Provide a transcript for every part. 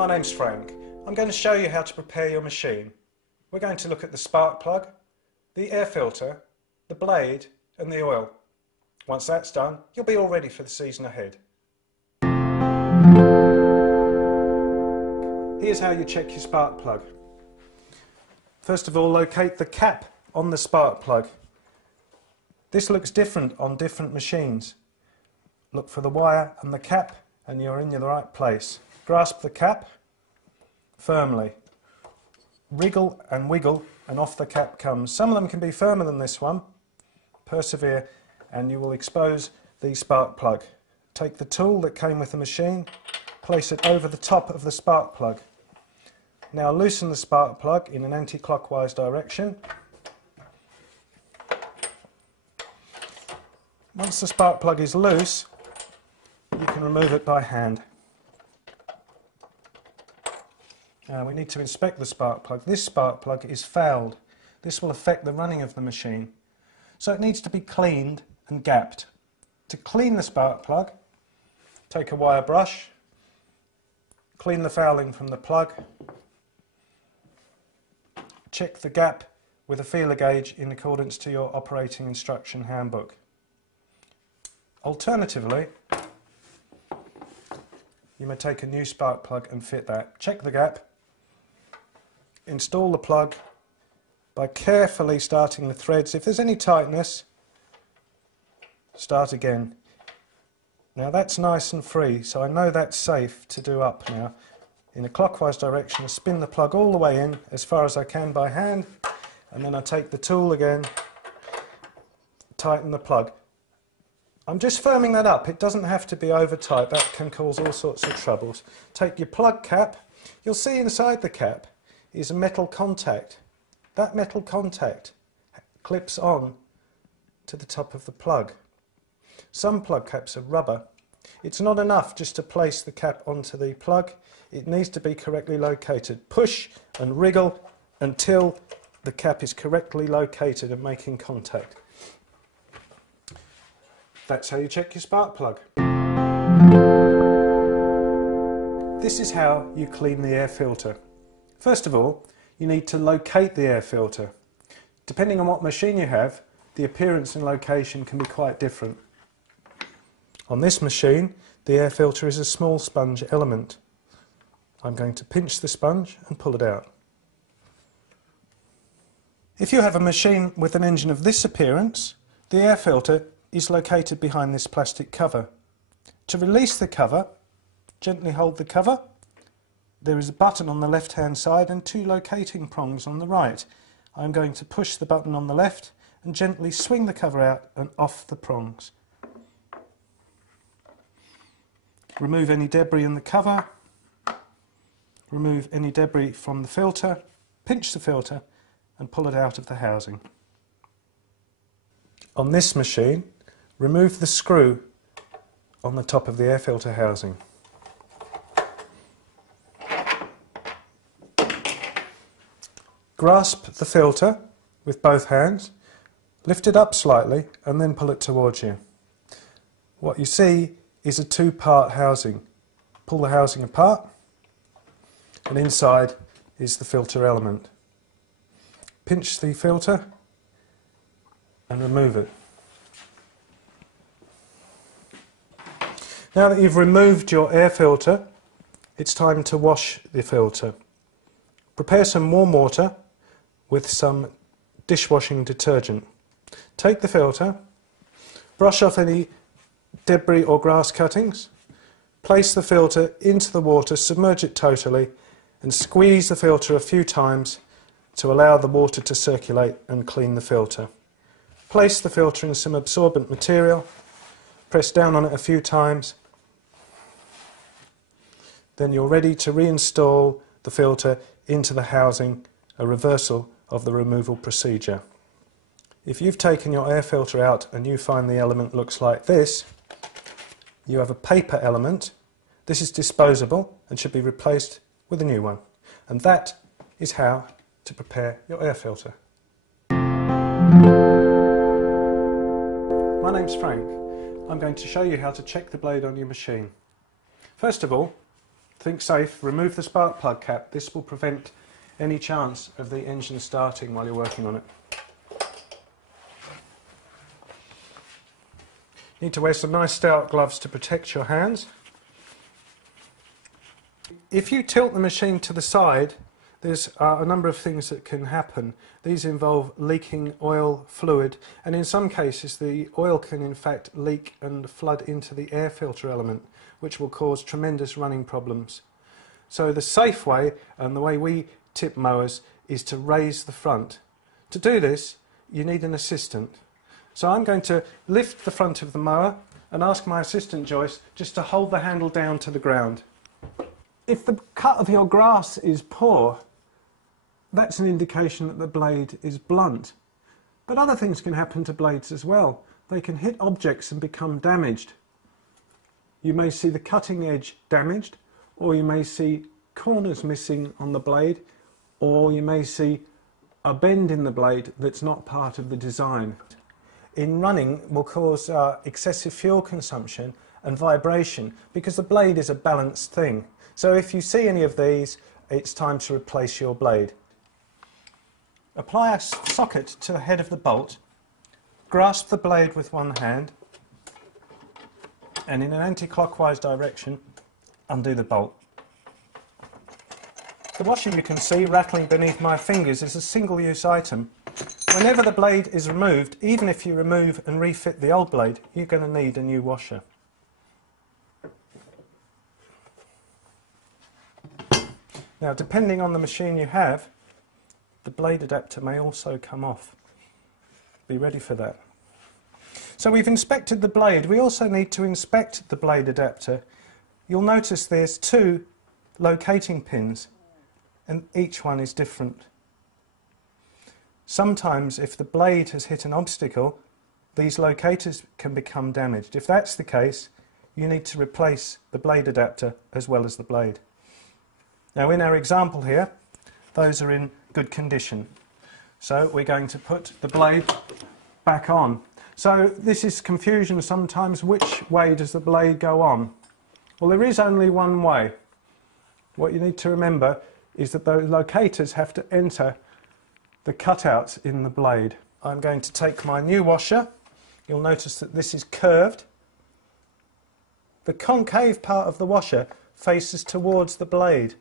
My name's Frank. I'm going to show you how to prepare your machine. We're going to look at the spark plug, the air filter, the blade and the oil. Once that's done, you'll be all ready for the season ahead. Here's how you check your spark plug. First of all, locate the cap on the spark plug. This looks different on different machines. Look for the wire and the cap and you're in the right place. Grasp the cap firmly. Wriggle and wiggle and off the cap comes. Some of them can be firmer than this one. Persevere and you will expose the spark plug. Take the tool that came with the machine, place it over the top of the spark plug. Now loosen the spark plug in an anti-clockwise direction. Once the spark plug is loose, you can remove it by hand. Now we need to inspect the spark plug. This spark plug is fouled. This will affect the running of the machine. So it needs to be cleaned and gapped. To clean the spark plug, take a wire brush, clean the fouling from the plug, check the gap with a feeler gauge in accordance to your operating instruction handbook. Alternatively, you may take a new spark plug and fit that. Check the gap, install the plug by carefully starting the threads. If there's any tightness, start again. Now that's nice and free, so I know that's safe to do up now. In a clockwise direction, I spin the plug all the way in as far as I can by hand, and then I take the tool again, tighten the plug. I'm just firming that up. It doesn't have to be over tight. That can cause all sorts of troubles. Take your plug cap. You'll see inside the cap is a metal contact. That metal contact clips on to the top of the plug. Some plug caps are rubber. It's not enough just to place the cap onto the plug. It needs to be correctly located. Push and wriggle until the cap is correctly located and making contact. That's how you check your spark plug. This is how you clean the air filter. First of all, you need to locate the air filter. Depending on what machine you have, the appearance and location can be quite different. On this machine, the air filter is a small sponge element. I'm going to pinch the sponge and pull it out. If you have a machine with an engine of this appearance, the air filter is located behind this plastic cover. To release the cover, gently hold the cover. There is a button on the left hand side and two locating prongs on the right. I'm going to push the button on the left and gently swing the cover out and off the prongs. Remove any debris in the cover, remove any debris from the filter, pinch the filter and pull it out of the housing. On this machine, remove the screw on the top of the air filter housing. Grasp the filter with both hands, lift it up slightly and then pull it towards you. What you see is a two-part housing. Pull the housing apart and inside is the filter element. Pinch the filter and remove it. Now that you've removed your air filter, it's time to wash the filter. Prepare some warm water with some dishwashing detergent. Take the filter, brush off any debris or grass cuttings, place the filter into the water, submerge it totally and squeeze the filter a few times to allow the water to circulate and clean the filter. Place the filter in some absorbent material, press down on it a few times, then you're ready to reinstall the filter into the housing, a reversal of the removal procedure. If you've taken your air filter out and you find the element looks like this, you have a paper element. This is disposable and should be replaced with a new one. And that is how to prepare your air filter. My name's Frank. I'm going to show you how to check the blade on your machine. First of all, Think safe, remove the spark plug cap. This will prevent any chance of the engine starting while you're working on it. You need to wear some nice stout gloves to protect your hands. If you tilt the machine to the side, there's a number of things that can happen. These involve leaking oil fluid, and in some cases the oil can in fact leak and flood into the air filter element, which will cause tremendous running problems. So the safe way, and the way we tip mowers, is to raise the front. To do this, you need an assistant. So I'm going to lift the front of the mower and ask my assistant Joyce just to hold the handle down to the ground. If the cut of your grass is poor, that's an indication that the blade is blunt. But other things can happen to blades as well. They can hit objects and become damaged. You may see the cutting edge damaged, or you may see corners missing on the blade, or you may see a bend in the blade that's not part of the design. In running will cause excessive fuel consumption and vibration because the blade is a balanced thing. So if you see any of these, it's time to replace your blade. Apply a socket to the head of the bolt, grasp the blade with one hand, and in an anti-clockwise direction, undo the bolt. The washer you can see rattling beneath my fingers is a single-use item. Whenever the blade is removed, even if you remove and refit the old blade, you're going to need a new washer. Now, depending on the machine you have, the blade adapter may also come off. Be ready for that. So we've inspected the blade. We also need to inspect the blade adapter. You'll notice there's two locating pins, and each one is different. Sometimes, if the blade has hit an obstacle, these locators can become damaged. If that's the case, you need to replace the blade adapter as well as the blade. Now, in our example here, those are in good condition. So we're going to put the blade back on. So this is confusion sometimes. Which way does the blade go on? Well, there is only one way. What you need to remember is that those locators have to enter the cutouts in the blade. I'm going to take my new washer. You'll notice that this is curved. The concave part of the washer faces towards the blade,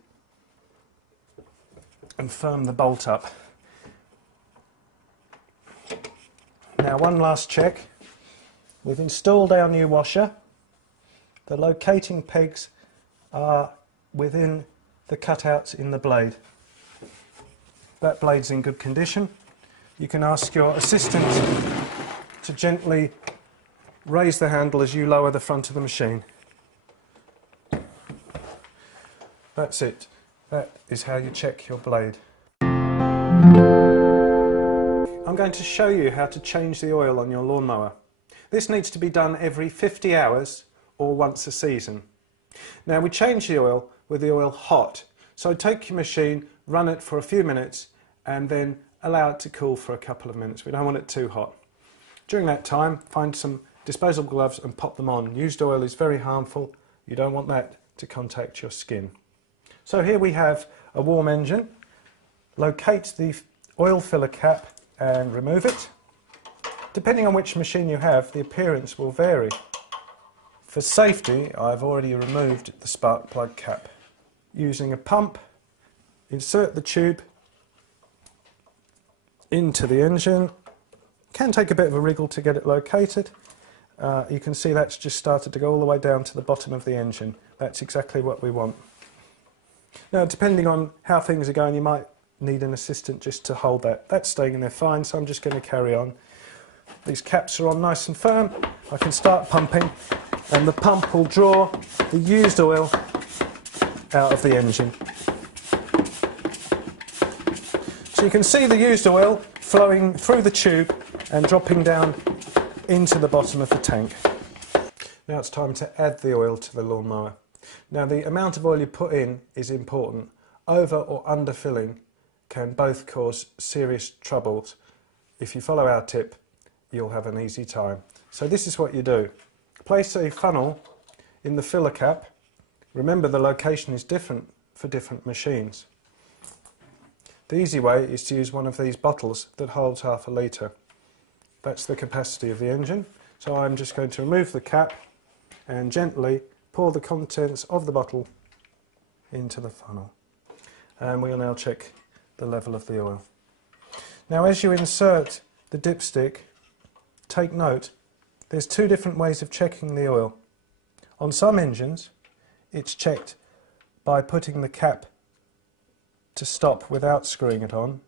and firm the bolt up. Now, one last check. We've installed our new washer. The locating pegs are within the cutouts in the blade. That blade's in good condition. You can ask your assistant to gently raise the handle as you lower the front of the machine. That's it. That is how you check your blade. I'm going to show you how to change the oil on your lawnmower. This needs to be done every 50 hours or once a season. Now, we change the oil with the oil hot. So take your machine, run it for a few minutes, and then allow it to cool for a couple of minutes. We don't want it too hot. During that time, find some disposable gloves and pop them on. Used oil is very harmful. You don't want that to contact your skin. So here we have a warm engine. Locate the oil filler cap and remove it. Depending on which machine you have, the appearance will vary. For safety, I've already removed the spark plug cap. Using a pump, insert the tube into the engine. Can take a bit of a wriggle to get it located. You can see that's just started to go all the way down to the bottom of the engine. That's exactly what we want. Now, depending on how things are going, you might need an assistant just to hold that. That's staying in there fine, so I'm just going to carry on. These caps are on nice and firm. I can start pumping, and the pump will draw the used oil out of the engine. So you can see the used oil flowing through the tube and dropping down into the bottom of the tank. Now it's time to add the oil to the lawnmower. Now, the amount of oil you put in is important. Over or under filling can both cause serious troubles. If you follow our tip, you'll have an easy time. So this is what you do. Place a funnel in the filler cap, Remember, the location is different for different machines. The easy way is to use one of these bottles that holds half a litre. That's the capacity of the engine. So I'm just going to remove the cap and gently pour the contents of the bottle into the funnel. And we'll now check the level of the oil. Now, as you insert the dipstick, take note, there's two different ways of checking the oil. On some engines, it's checked by putting the cap to stop without screwing it on.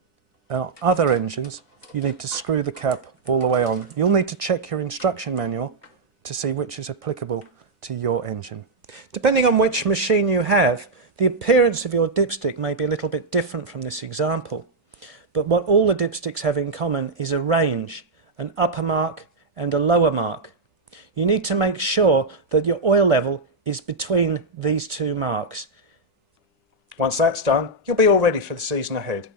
Now, other engines, you need to screw the cap all the way on. You'll need to check your instruction manual to see which is applicable to your engine. Depending on which machine you have, the appearance of your dipstick may be a little bit different from this example. But what all the dipsticks have in common is a range, an upper mark and a lower mark. You need to make sure that your oil level is between these two marks. Once that's done, you'll be all ready for the season ahead.